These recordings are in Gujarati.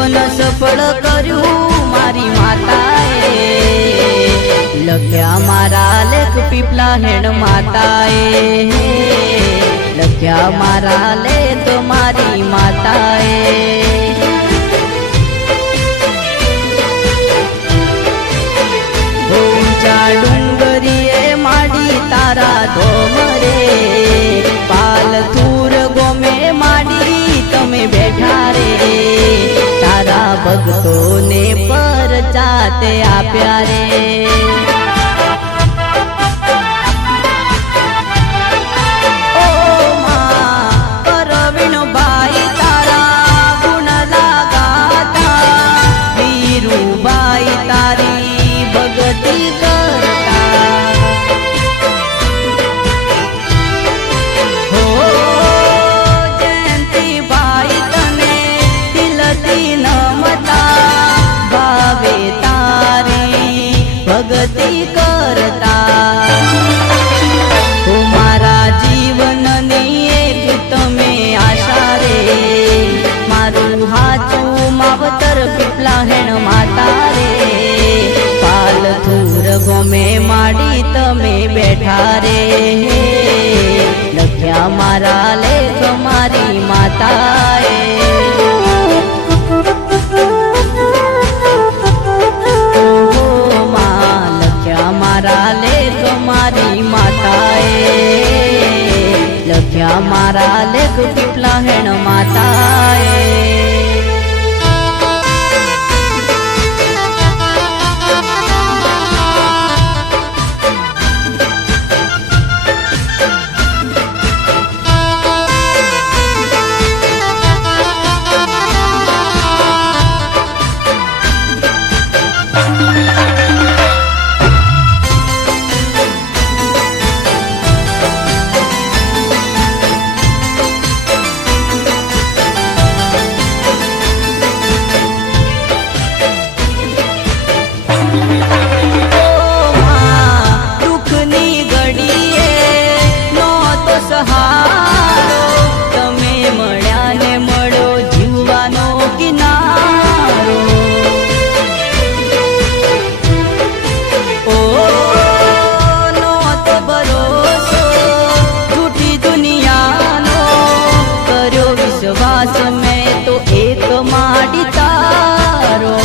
જીવન સફળ કર્યું મારી માતાએ, લખ્યા મારા લેખ પીપલા હેડ માતાએ, લખ્યા મારા લેખ મારી માતાએ. ઊંચા ડુંગરીએ માડી તારા ધોમ રે, પાલથુર ગોમે માડી તમે બેઠા રે, તારા ભક્તોને પર જાતે આપ્યા રે. ભક્તિ કરતા મારા જીવનની એક તમે આશા રે, મારું હાચું માવતર પીપલા હેણ માતા રે, પાલથુર ગોમે માડી તમે બેઠા રે, લખ્યા મારા લેખ મારી માતાએ. મારા લેખ મારી માતાએ, લખ્યા મારા લેખ પીપલા હેણ માતાએ. મેં તો એક માડી તારો,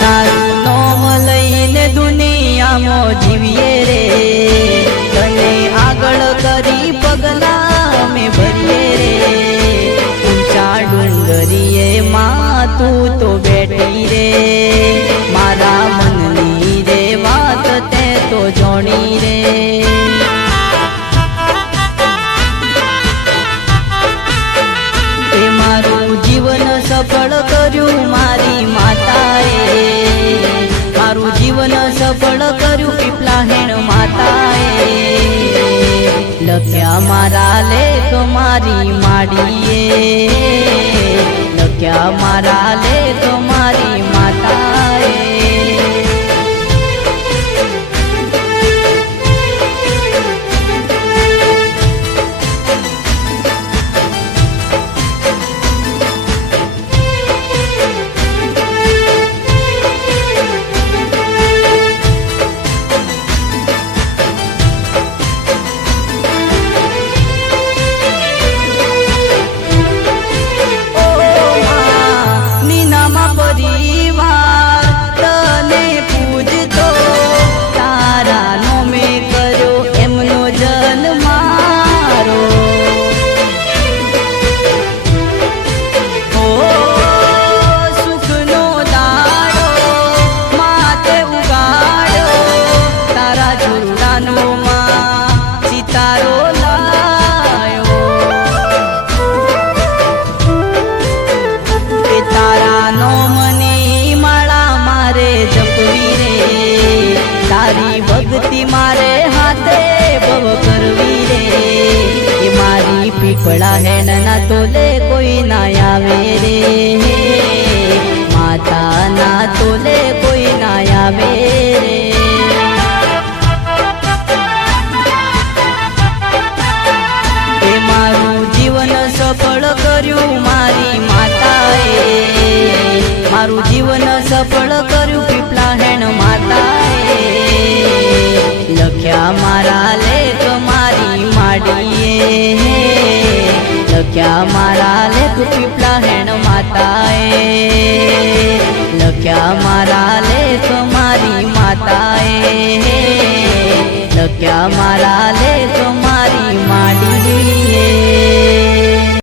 તારું નામ લઈને દુનિયામાં જીવીએ રે, તને આગળ કરી પગલા મેં ભરીએ રે, ઊંચા ડુંગરીએ માં તું તો બેઠી રે, મારા મનની રે વાત તે તો જોણી રે. જીવન સફળ કર્યું મારી માતાએ, મારું જીવન સફળ કર્યું પીપલા હેણ માતાએ, લખ્યા મારા લેખ મારી માડીએ, લખ્યા મારા લેખ મારી માતાએ. ભક્તિ મારે હાથે બવ કરવી રે, એ મારી પીપળા હેણ ના તોલે કોઈ ના આવે રે, માતા ના તોલે કોઈ ના આવે રે. એ મારું જીવન સફળ કર્યું મારી માતાએ, મારું જીવન સફળ કર્યું પીપળા હેણ માતાએ. લખ્યા મારા લેખ મારી માડીએ, લખ્યા મારા લેખ પીપળા હેણ માતાએ, લખ્યા મારા લેખ મારી માતાએ, લખ્યા મારા લેખ મારી માડીએ.